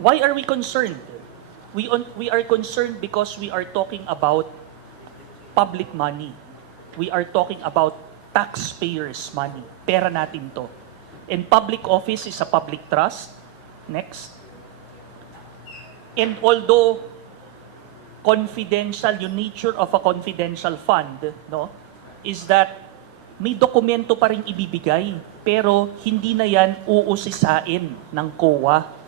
Why are we concerned? We, on, we are concerned because we are talking about public money. We are talking about taxpayers' money. Pera natin to. And public office is a public trust. Next. And although confidential, yung nature of a confidential fund, no, is that may dokumento pa rin ibibigay, pero hindi na yan uusisain ng COA.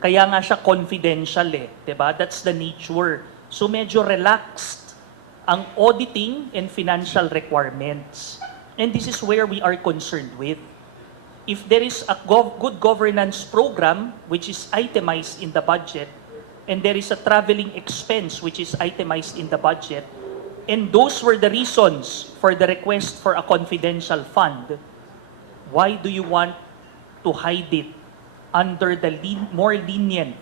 Kaya nga siya confidential eh, 'di ba? That's the nature. So medyo relaxed ang auditing and financial requirements. And this is where we are concerned with. If there is a gov- good governance program which is itemized in the budget and there is a traveling expense which is itemized in the budget and those were the reasons for the request for a confidential fund, why do you want to hide it under the lin- more lenient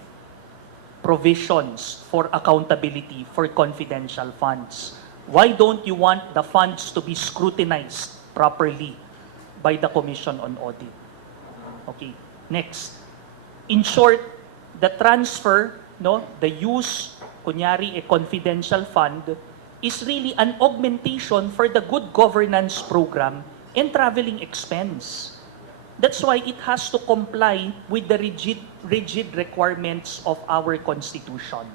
provisions for accountability for confidential funds? Why don't you want the funds to be scrutinized properly by the Commission on Audit? Okay, next. In short, the transfer, no, the use, kunyari, a confidential fund, is really an augmentation for the good governance program and traveling expense. That's why it has to comply with the rigid, rigid requirements of our Constitution.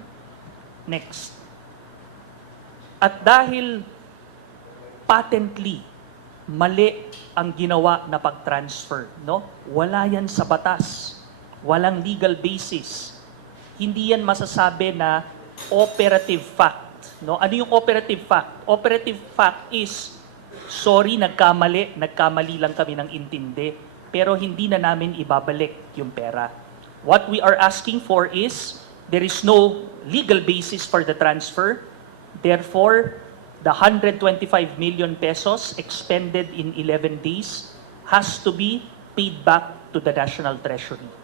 Next. At dahil patently mali ang ginawa na pag-transfer, no? Wala yan sa batas. Walang legal basis. Hindi yan masasabi na operative fact, no? Ano yung operative fact? Operative fact is sorry, nagkamali, nagkamali lang kami ng intindi, pero hindi na namin ibabalik yung pera. What we are asking for is there is no legal basis for the transfer. Therefore, the 125 million pesos expended in 11 days has to be paid back to the National Treasury.